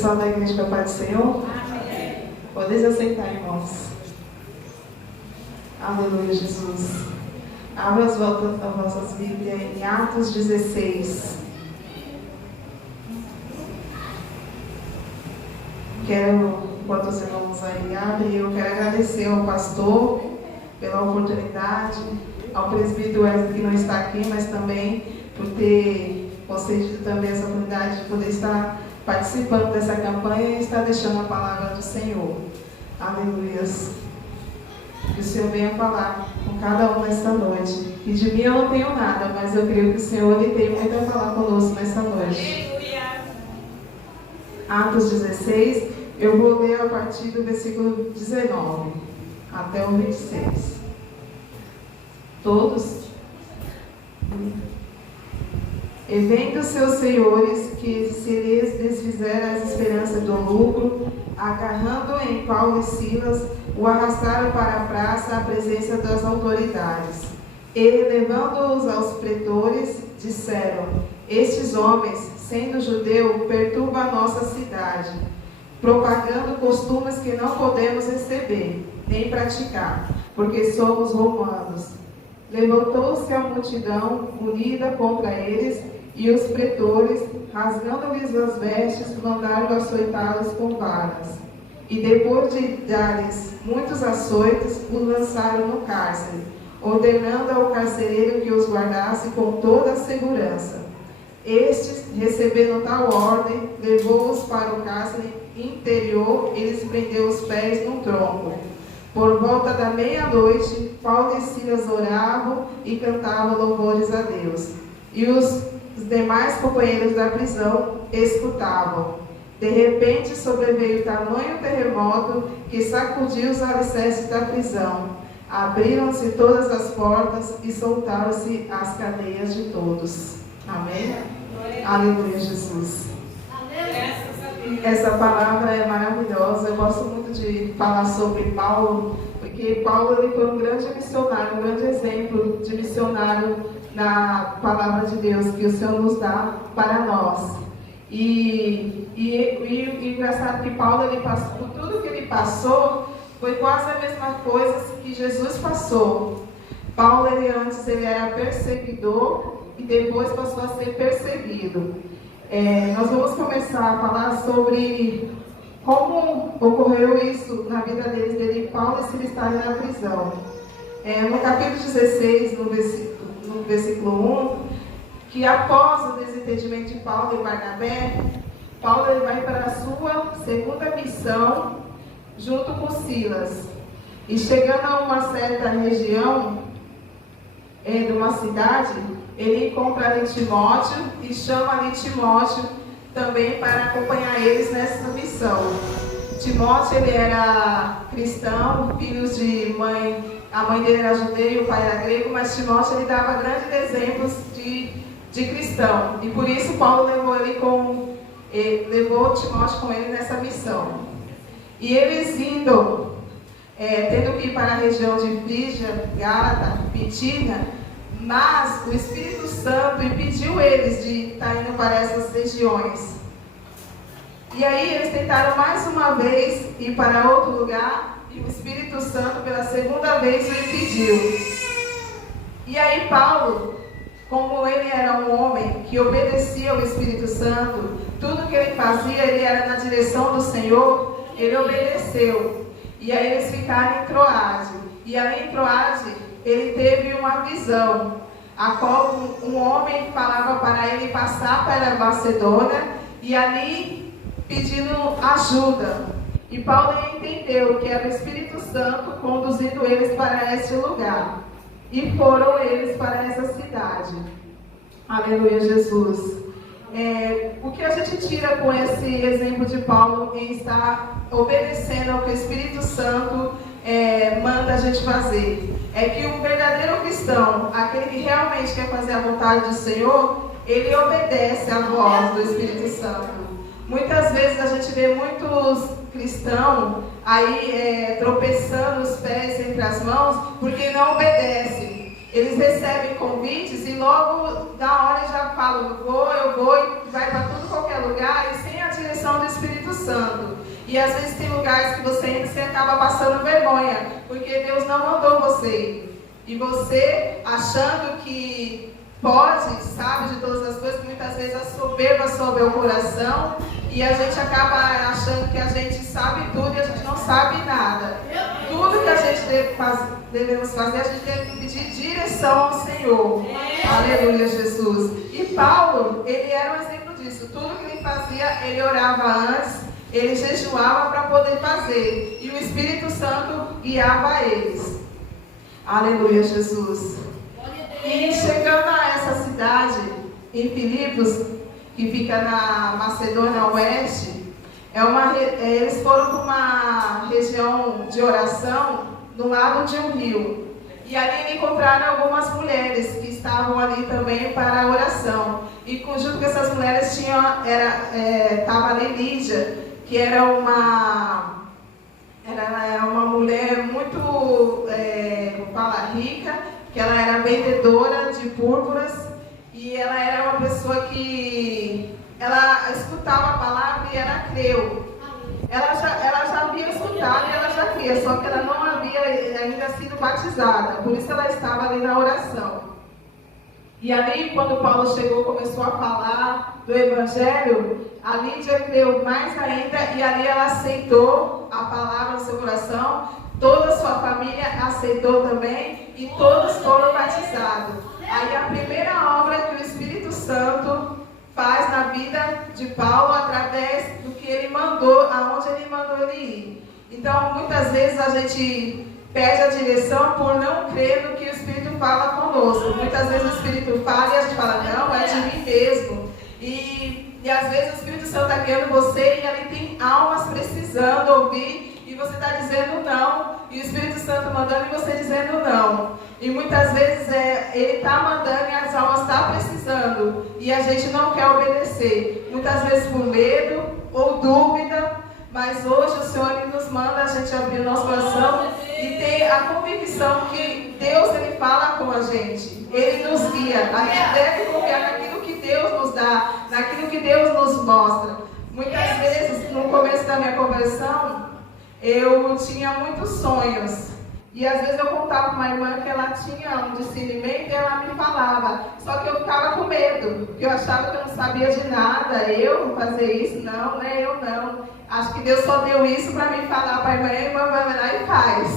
Pessoal da igreja com a paz do Senhor. Amém. Podeis aceitar, irmãos. Aleluia, Jesus. Abra as vossas Bíblias em Atos 16. Enquanto os irmãos aí abrem, eu quero agradecer ao pastor pela oportunidade, ao presbítero Wesley que não está aqui, mas também por ter concedido também essa oportunidade de poder estar participando dessa campanha e estar deixando a palavra do Senhor. Aleluias. Que o Senhor venha falar com cada um nesta noite. E de mim eu não tenho nada, mas eu creio que o Senhor ele tem muito a falar conosco nesta noite. Aleluia. Atos 16, eu vou ler a partir do versículo 19 até o 26. Todos? E vendo seus senhores que se lhes desfizeram as esperanças do lucro, agarrando em Paulo e Silas, o arrastaram para a praça à presença das autoridades. E, levando-os aos pretores, disseram: estes homens, sendo judeu, perturbam a nossa cidade, propagando costumes que não podemos receber, nem praticar, porque somos romanos. Levantou-se a multidão unida contra eles, e os pretores, rasgando-lhes as vestes, mandaram açoitá-los com varas. E depois de dar-lhes muitos açoites, os lançaram no cárcere, ordenando ao carcereiro que os guardasse com toda a segurança. Estes, recebendo tal ordem, levou-os para o cárcere interior e lhes prendeu os pés num tronco. Por volta da meia-noite, Paulo e Silas oravam e cantavam louvores a Deus. E os demais companheiros da prisão escutavam. De repente sobreveio tamanho terremoto que sacudiu os alicerces da prisão. Abriram-se todas as portas e soltaram-se as cadeias de todos. Amém? Aleluia, Jesus. Essa palavra é maravilhosa. Eu gosto muito de falar sobre Paulo, porque Paulo ele foi um grande missionário, um grande exemplo de missionário na palavra de Deus que o Senhor nos dá para nós. E engraçado que Paulo, ele passou, por tudo que ele passou, foi quase a mesma coisa que Jesus passou. Paulo, antes ele era perseguidor e depois passou a ser perseguido. Nós vamos começar a falar sobre como ocorreu isso na vida deles, dele e Paulo e Silas estarem na prisão. No capítulo 16, no versículo 1, que após o desentendimento de Paulo e Barnabé, Paulo ele vai para a sua segunda missão junto com Silas. E chegando a uma certa região de uma cidade, ele encontra ali Timóteo e chama ali Timóteo também para acompanhar eles nessa missão. Timóteo ele era cristão, filhos de mãe, a mãe dele era judeia e o pai era grego, mas Timóteo ele dava grandes exemplos de cristão. E por isso Paulo levou Timóteo com ele nessa missão. E eles indo, tendo que ir para a região de Frígia, Gálata, Bitínia, mas o Espírito Santo impediu eles de estar indo para essas regiões. E aí eles tentaram mais uma vez ir para outro lugar, e o Espírito Santo pela segunda vez o impediu. E aí Paulo, como ele era um homem que obedecia ao Espírito Santo, tudo que ele fazia, ele era na direção do Senhor, ele obedeceu. E aí eles ficaram em Troade. E aí em Troade, ele teve uma visão, a qual um homem falava para ele passar para a Macedônia, e ali pedindo ajuda. E Paulo entendeu que era o Espírito Santo conduzindo eles para esse lugar. E foram eles para essa cidade. Aleluia, Jesus. O que a gente tira com esse exemplo de Paulo em estar obedecendo ao que o Espírito Santo manda a gente fazer? É que um verdadeiro cristão, aquele que realmente quer fazer a vontade do Senhor, ele obedece à voz do Espírito Santo. Muitas vezes a gente vê muitos cristãos aí tropeçando os pés entre as mãos porque não obedecem. Eles recebem convites e logo na hora já falam, eu vou, e vai para tudo qualquer lugar e sem a direção direção do Espírito Santo. E às vezes tem lugares que você entra e você acaba passando vergonha, porque Deus não mandou você ir. E você achando que pode, sabe de todas as coisas, muitas vezes a soberba sobe o coração e a gente acaba achando que a gente sabe tudo e a gente não sabe nada. Tudo que a gente devemos fazer, a gente deve pedir direção ao Senhor. Aleluia, Jesus. E Paulo, ele era um exemplo disso. Tudo que ele fazia, ele orava antes, ele jejuava para poder fazer. E o Espírito Santo guiava eles. Aleluia, Jesus. E chegando a essa cidade, em Filipos, que fica na Macedônia Oeste, eles foram para uma região de oração do lado de um rio. E ali encontraram algumas mulheres que estavam ali também para a oração. E junto com essas mulheres estava ali Lídia, que era uma mulher muito rica, que ela era vendedora de púrpuras. E ela era uma pessoa que ela escutava a palavra e ela creu. Ela já havia escutado e ela já cria, só que ela não havia ainda sido batizada. Por isso ela estava ali na oração. E ali, quando Paulo chegou, começou a falar do Evangelho, a Lídia creu mais ainda e ali ela aceitou a palavra no seu coração. Toda a sua família aceitou também e todos foram batizados. Aí a primeira obra que o Espírito Santo faz na vida de Paulo através do que ele mandou, aonde ele mandou ele ir. Então, muitas vezes a gente perde a direção por não crer no que o Espírito fala conosco. Muitas vezes o Espírito fala e a gente fala, não, é de mim mesmo. E às vezes o Espírito Santo está guiando você e ali tem almas precisando ouvir e você está dizendo não. E o Espírito Santo mandando e você dizendo não. E muitas vezes ele está mandando e as almas estão precisando. E a gente não quer obedecer. Muitas vezes por medo ou dúvida. Mas hoje o Senhor ele nos manda a gente abrir o nosso coração e ter a convicção que Deus ele fala com a gente. Ele nos guia. A gente deve confiar naquilo que Deus nos dá, naquilo que Deus nos mostra. Muitas vezes, no começo da minha conversão, eu tinha muitos sonhos. E às vezes eu contava com uma irmã que ela tinha um discernimento e ela me falava. Só que eu ficava com medo, porque eu achava que eu não sabia de nada. Eu vou fazer isso? Não, né? Eu não. Acho que Deus só deu isso para mim falar para a irmã vai lá e faz.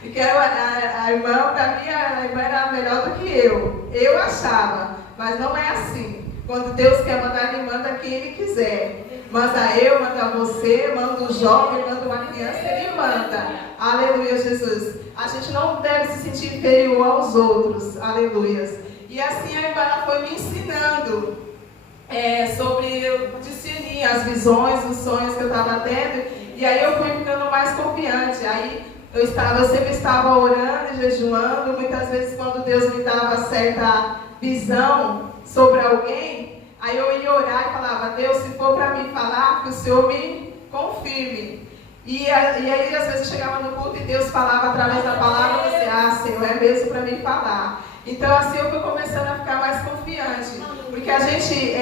Porque a irmã, para mim, a irmã era melhor do que eu. Eu achava, mas não é assim. Quando Deus quer mandar, Ele manda quem Ele quiser. Manda eu, manda você, manda um jovem, manda uma criança, Ele manda. Aleluia, Jesus. A gente não deve se sentir inferior aos outros. Aleluia. E assim a irmã foi me ensinando sobre eu discernir as visões, os sonhos que eu estava tendo. E aí eu fui ficando mais confiante. Aí eu sempre estava orando e jejuando. Muitas vezes quando Deus me dava certa visão sobre alguém, aí eu ia orar e falava, Deus, se for para mim falar, que o Senhor me confirme. E aí às vezes eu chegava no culto e Deus falava através da palavra, você, Senhor, é mesmo para mim falar. Então assim eu fui começando a ficar mais confiante. Porque a gente,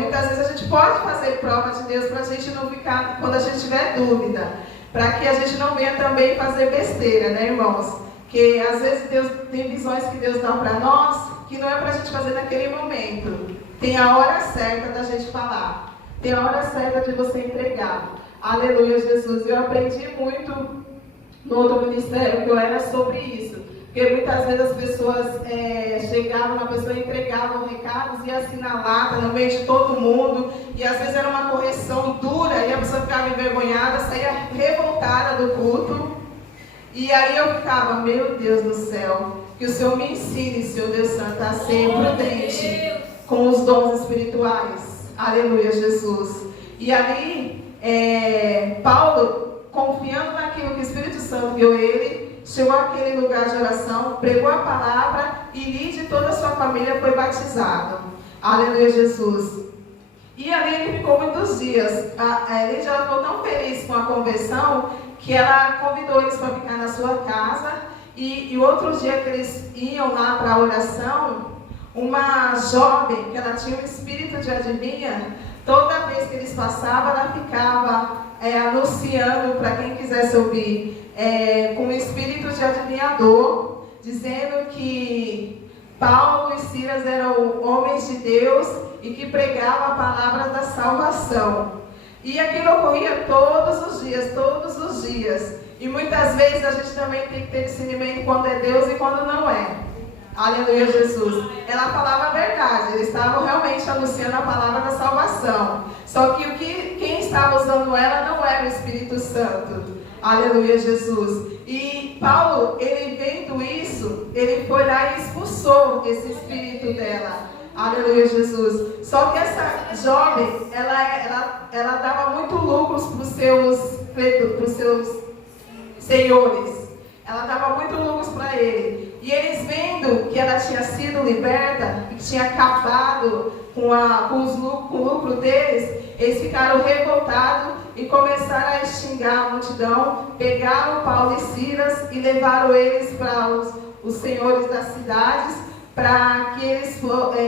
muitas vezes a gente pode fazer prova de Deus para a gente não ficar, quando a gente tiver dúvida. Para que a gente não venha também fazer besteira, né, irmãos? Porque às vezes Deus tem visões que Deus dá para nós, que não é para a gente fazer naquele momento. Tem a hora certa da gente falar. Tem a hora certa de você entregar. Aleluia, Jesus. Eu aprendi muito no outro ministério que eu era sobre isso. Porque muitas vezes as pessoas chegavam na pessoa e entregavam recados e assim na lata, no meio de todo mundo. E às vezes era uma correção dura e a pessoa ficava envergonhada, saía revoltada do culto. E aí eu ficava, meu Deus do céu, que o Senhor me ensine, Senhor Deus Santo, a ser prudente com os dons espirituais. Aleluia, Jesus. E ali, Paulo, confiando naquilo que o Espírito Santo guiou ele, chegou àquele lugar de oração, pregou a palavra e Lídia e toda a sua família foi batizado. Aleluia, Jesus. E ali ele ficou muitos dias. A Lídia ficou tão feliz com a conversão que ela convidou eles para ficar na sua casa. E o outro dia que eles iam lá para a oração, uma jovem, que ela tinha um espírito de adivinha, toda vez que eles passavam, ela ficava anunciando para quem quisesse ouvir, com um espírito de adivinhador, dizendo que Paulo e Silas eram homens de Deus e que pregavam a palavra da salvação. E aquilo ocorria todos os dias. E muitas vezes a gente também tem que ter discernimento quando é Deus e quando não é. Aleluia, Jesus. Ela falava a verdade, eles estavam realmente anunciando a palavra da salvação. Só que quem estava usando ela não era o Espírito Santo. Aleluia, Jesus. E Paulo, ele vendo isso, ele foi lá e expulsou esse espírito dela. Aleluia, Jesus. Só que essa jovem, ela dava muito lucros para os seus senhores. Ela dava muito lucros para ele. E eles vendo que ela tinha sido liberta, e que tinha acabado com o lucro deles, eles ficaram revoltados e começaram a xingar a multidão. Pegaram Paulo e Silas e levaram eles para os senhores das cidades, para que eles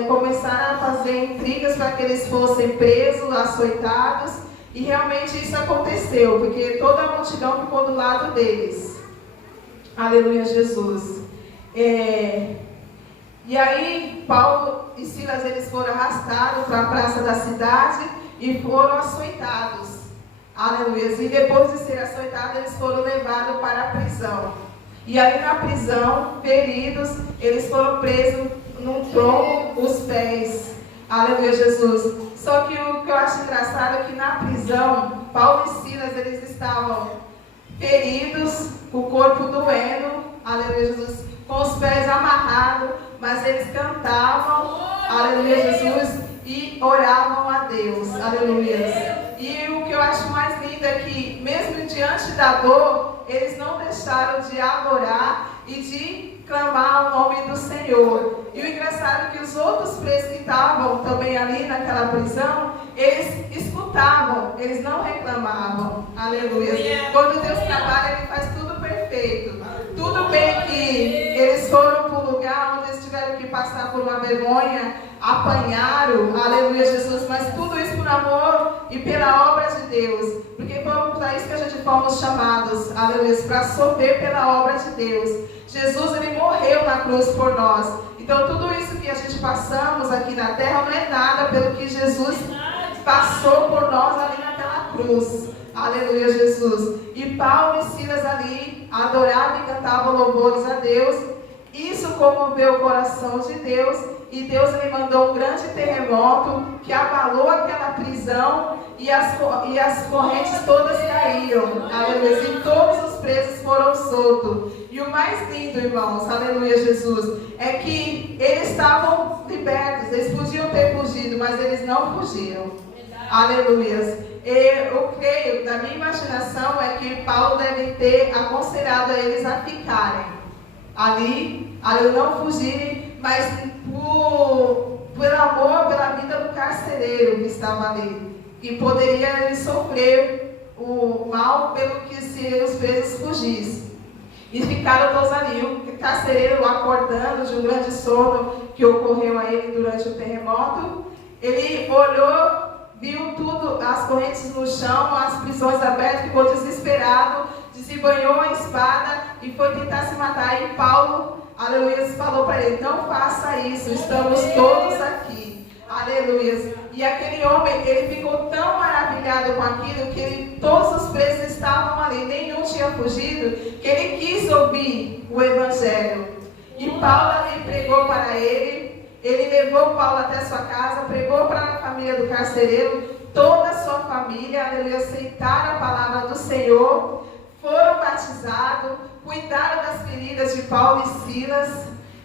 começaram a fazer intrigas para que eles fossem presos, açoitados. E realmente isso aconteceu, porque toda a multidão ficou do lado deles. Aleluia, Jesus. E aí, Paulo e Silas, eles foram arrastados para a praça da cidade e foram açoitados. Aleluia. E depois de serem açoitados, eles foram levados para a prisão. E ali na prisão, feridos, eles foram presos num tronco, os pés. Aleluia, Jesus. Só que o que eu acho engraçado é que na prisão, Paulo e Silas, eles estavam feridos, com o corpo doendo, aleluia, Jesus, com os pés amarrados, mas eles cantavam, aleluia, Jesus, e oravam a Deus, aleluia. E o que eu acho mais lindo é que, mesmo diante da dor, eles não deixaram de adorar e de clamar o nome do Senhor. E o engraçado é que os outros presos que estavam também ali naquela prisão, eles escutavam, eles não reclamavam. Aleluia. Quando Deus trabalha, Ele faz tudo perfeito. Tudo bem que eles foram para um lugar onde eles tiveram que passar por uma vergonha, apanharam, aleluia, Jesus, mas tudo isso por amor e pela obra de Deus. Porque foi para isso que a gente fomos chamados, aleluia, para sofrer pela obra de Deus. Jesus, Ele morreu na cruz por nós. Então tudo isso que a gente passamos aqui na terra não é nada pelo que Jesus passou por nós ali naquela cruz. Aleluia, Jesus. E Paulo e Silas ali adoravam e cantavam louvores a Deus. Isso comoveu o coração de Deus. E Deus lhe mandou um grande terremoto que abalou aquela prisão e as correntes todas caíram. Aleluia. E todos os presos foram soltos. E o mais lindo, irmãos, aleluia, Jesus, é que eles estavam libertos. Eles podiam ter fugido, mas eles não fugiram. Aleluia. Eu creio, da minha imaginação, é que Paulo deve ter aconselhado a eles a ficarem ali, a não fugirem, mas por amor pela vida do carcereiro que estava ali, que poderia sofrer o mal pelo que se os presos fugissem. E ficaram todos ali, o carcereiro acordando de um grande sono que ocorreu a ele durante o terremoto. Ele olhou, viu tudo, as correntes no chão, as prisões abertas, ficou desesperado, desembanhou a espada e foi tentar se matar. E Paulo, aleluia, falou para ele: não faça isso, estamos todos aqui. Aleluia. E aquele homem, ele ficou tão maravilhado com aquilo que todos os presos estavam ali, nenhum tinha fugido, que ele quis ouvir o evangelho. E Paulo ali pregou para ele. Ele levou Paulo até sua casa, pregou para a família do carcereiro, toda a sua família, aleluia, aceitaram a palavra do Senhor, foram batizados, cuidaram das feridas de Paulo e Silas,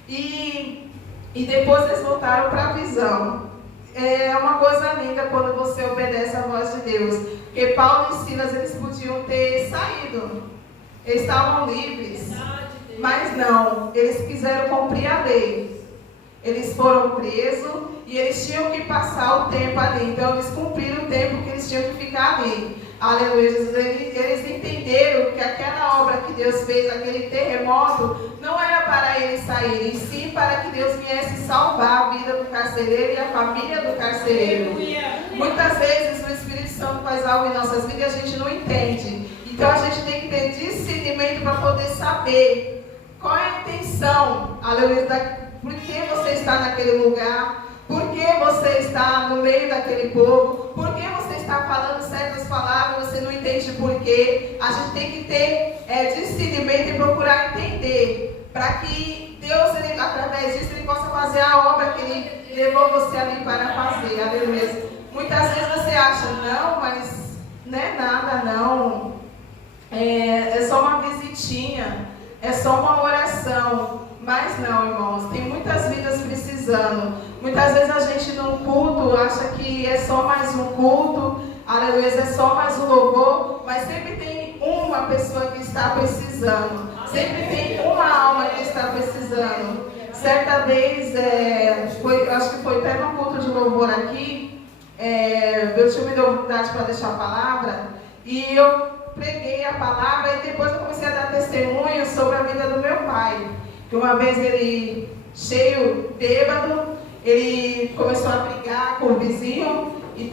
e depois eles voltaram para a prisão. É uma coisa linda quando você obedece à voz de Deus, porque Paulo e Silas, eles podiam ter saído, eles estavam livres, mas não, eles quiseram cumprir a lei. Eles foram presos e eles tinham que passar o tempo ali. Então, eles cumpriram o tempo que eles tinham que ficar ali. Aleluia, Jesus. Eles entenderam que aquela obra que Deus fez, aquele terremoto, não era para eles saírem, sim para que Deus viesse salvar a vida do carcereiro. carcereiro e a família do carcereiro. Muitas vezes o Espírito Santo faz algo em nossas vidas e a gente não entende. Então a gente tem que ter discernimento para poder saber qual é a intenção, aleluia, por que você está naquele lugar, por que você está no meio daquele povo, por que você está falando certas palavras, você não entende por quê. A gente tem que ter discernimento e procurar entender, para que Deus, ele, através disso, ele possa fazer a obra que ele levou você ali para fazer, aleluia. Muitas vezes você acha, não, mas não é nada, não, é só uma visitinha, é só uma oração. Mas não, irmãos, tem muitas vidas precisando. Muitas vezes a gente num culto acha que é só mais um culto, aleluia, é só mais um louvor, mas sempre tem uma pessoa que está precisando, sempre tem uma alma que está precisando. Certa vez, acho que foi até no culto de louvor aqui, meu tio me deu oportunidade para deixar a palavra, e eu preguei a palavra e depois eu comecei a dar testemunho sobre a vida do meu pai. Que uma vez ele, cheio, bêbado, ele começou a brigar com o vizinho e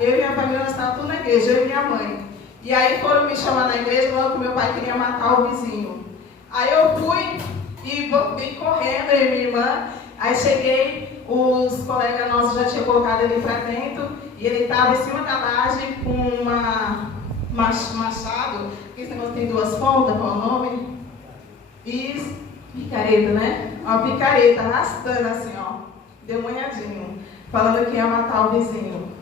eu e minha família, nós estávamos tudo na igreja, eu e minha mãe. E aí foram me chamar na igreja falando que meu pai queria matar o vizinho. Aí eu fui e vim correndo, eu e minha irmã. Aí cheguei, os colegas nossos já tinham colocado ele para dentro e ele estava em cima da laje com uma machado, que esse negócio tem duas pontas, qual é o nome? Isso. Picareta, né? Uma picareta, arrastando assim, ó, demonhadinho, falando que ia matar o vizinho.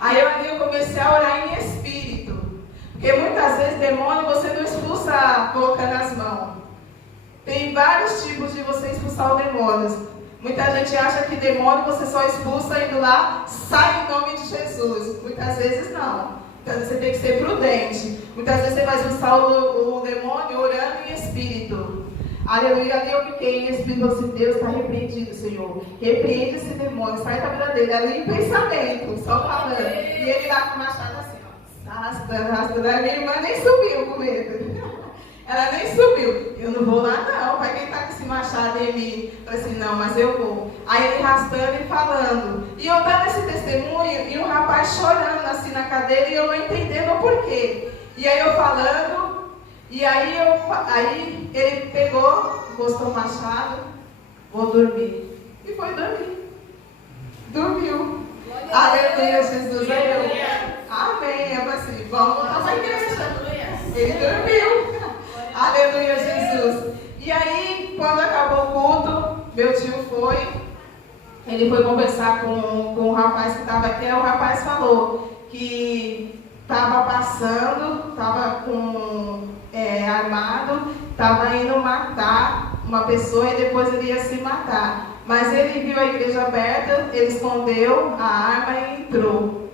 Aí eu comecei a orar em espírito, porque muitas vezes demônio você não expulsa colocando as mãos. Tem vários tipos de você expulsar o demônio. Muita gente acha que demônio você só expulsa indo lá, sai em nome de Jesus. Muitas vezes não. Muitas vezes você tem que ser prudente. Muitas vezes você vai expulsar o demônio orando em espírito. Aleluia, ali eu fiquei em espírito, assim, Deus está repreendido, Senhor. Repreende esse demônio, sai da vida dele, ali em pensamento, só falando. E ele lá com o machado assim, ó, arrastando. A minha irmã nem subiu com medo. Ela nem subiu. Eu não vou lá não, vai quem tá com esse machado em mim. Eu falei assim, não, mas eu vou. Aí ele arrastando e falando. E eu dando esse testemunho, e um rapaz chorando assim na cadeira, e eu não entendendo o porquê. E aí eu falando. E aí ele pegou, encostou o machado, vou dormir. E foi dormir. Dormiu. Aleluia, Jesus. Aí eu, amém. Eu falei assim, vamos voltar para a igreja. Ele dormiu. Aleluia, Jesus. E aí, quando acabou o culto, meu tio foi. Ele foi conversar com o rapaz que estava aqui. O rapaz falou que estava passando, estava armado, estava indo matar uma pessoa e depois ele ia se matar. Mas ele viu a igreja aberta, ele escondeu a arma e entrou.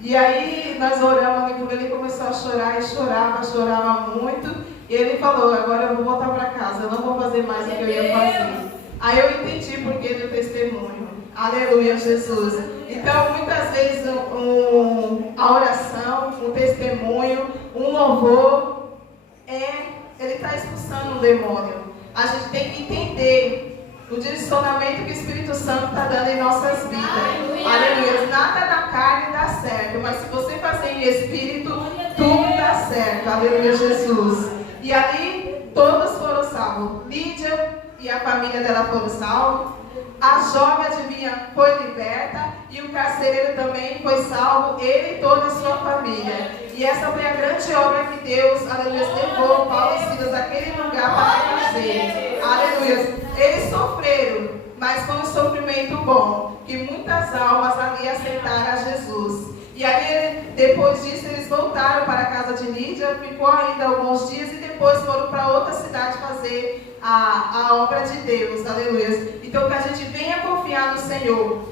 E aí nós oramos ali por ele, começou a chorar e chorava muito. E ele falou, agora eu vou voltar para casa, eu não vou fazer mais o que eu ia fazer. Aí eu entendi por que do testemunho. Aleluia, Jesus. Então, muitas vezes, a oração, um testemunho, um louvor, ele está expulsando o demônio. A gente tem que entender o direcionamento que o Espírito Santo está dando em nossas vidas. Aleluia. Nada da carne dá certo, mas se você fazer em espírito, tudo dá certo. Aleluia, Jesus. E ali, todas foram salvos. Lídia e a família dela foram salvos. A jovem adivinha foi liberta e o carcereiro também foi salvo, ele e toda a sua família. E essa foi a grande obra que Deus, aleluia, levou Paulo e Silas daquele lugar para fazer. Aleluia. Eles sofreram, mas foi um sofrimento bom, que muitas almas ali aceitaram a Jesus. E aí, depois disso, eles voltaram para a casa de Lídia, ficou ainda alguns dias e depois foram para outra cidade fazer a obra de Deus, aleluia. Então, que a gente venha confiar no Senhor.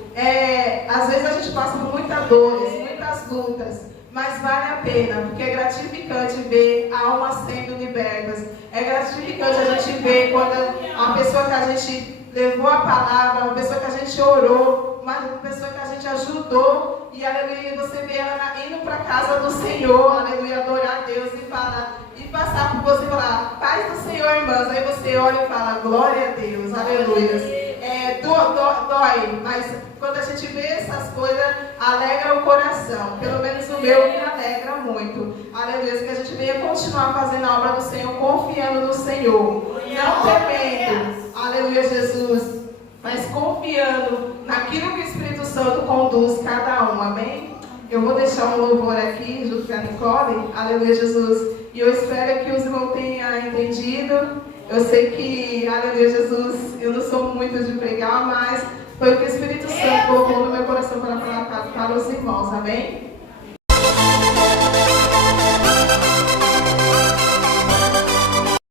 Às vezes a gente passa por muitas dores, muitas lutas, mas vale a pena, porque é gratificante ver almas sendo libertas. É gratificante a gente ver quando a pessoa que a gente levou a palavra, uma pessoa que a gente orou, mas uma pessoa que a gente ajudou, e aleluia, você vê ela indo para a casa do Senhor, aleluia, adorar a Deus e falar, e passar por você e falar, paz do Senhor, irmãs. Aí você olha e fala, glória a Deus, aleluia. dói, mas quando a gente vê essas coisas, alegra o coração. Pelo menos o meu me alegra muito. Aleluia, que a gente venha continuar fazendo a obra do Senhor, confiando no Senhor. Não temendo, aleluia, Jesus, mas confiando naquilo que o Espírito Santo conduz cada um, amém? Eu vou deixar um louvor aqui, junto com a Nicole, aleluia, Jesus, e eu espero que os irmãos tenham entendido. Eu sei que, aleluia, Jesus, eu não sou muito de pregar, mas foi o que o Espírito Santo colocou no meu coração para falar para os irmãos, amém?